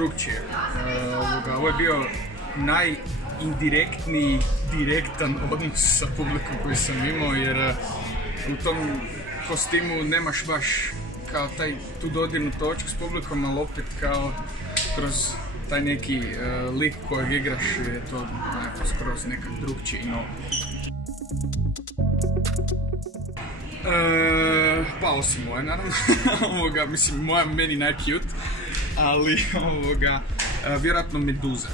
drugčije. Ovo je bio najindirektniji, direktan odnos sa publikom koji sam imao, jer u tom kostimu nemaš baš kao tu dodirnu točku s publikom, ali opet kao kroz taj neki lik kojeg igraš je to skroz nekak drugčije i novo. Pa osim moje, naravno. Mislim, moja meni najcute, ali vjerojatno Meduza.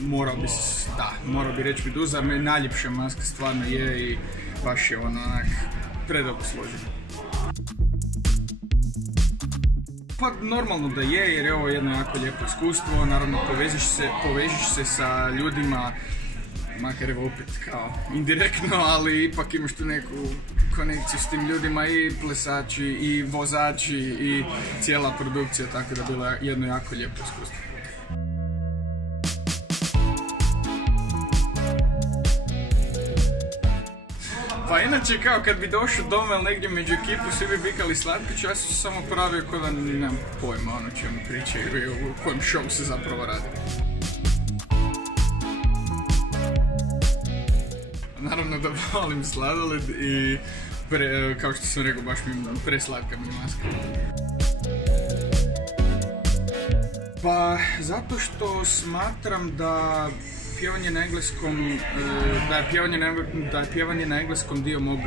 Morao bi reći Meduza, najljepša maska stvarno je i baš je onak predobro složena. Pa normalno da je, jer je ovo jedno jako lijepo iskustvo, naravno povežiš se sa ljudima, makar evo opet kao indirektno, ali ipak imaš tu neku konekciju s tim ljudima, i plesači, i vozači, i cijela produkcija, tako da je bilo jedno jako lijepo iskustvo. Pa inače, kao kad bi došao doma ili negdje među ekipu, svi bi vikali Slatkić, ja sam se samo pravio kao da nemam pojma o čemu pričaju i o kojem show se zapravo radi. Naravno da volim sladoled i kao što sam rekao, baš mi preslatka mi maska. Pa zato što smatram da pjevanje na engleskom dio mog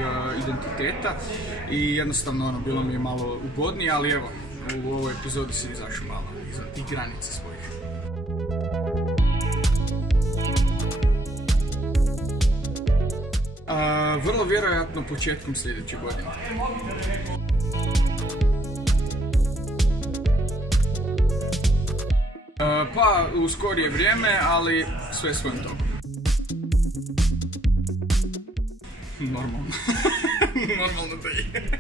identiteta i jednostavno bilo mi je malo ugodnije, ali evo, u ovoj epizodi sam izašao malo izvan tih granica svojih. Vrlo vjerojatno početkom sljedeće godine. Pa u skorije vrijeme, ali sve svojim tokom. Normalno. Normalno da je.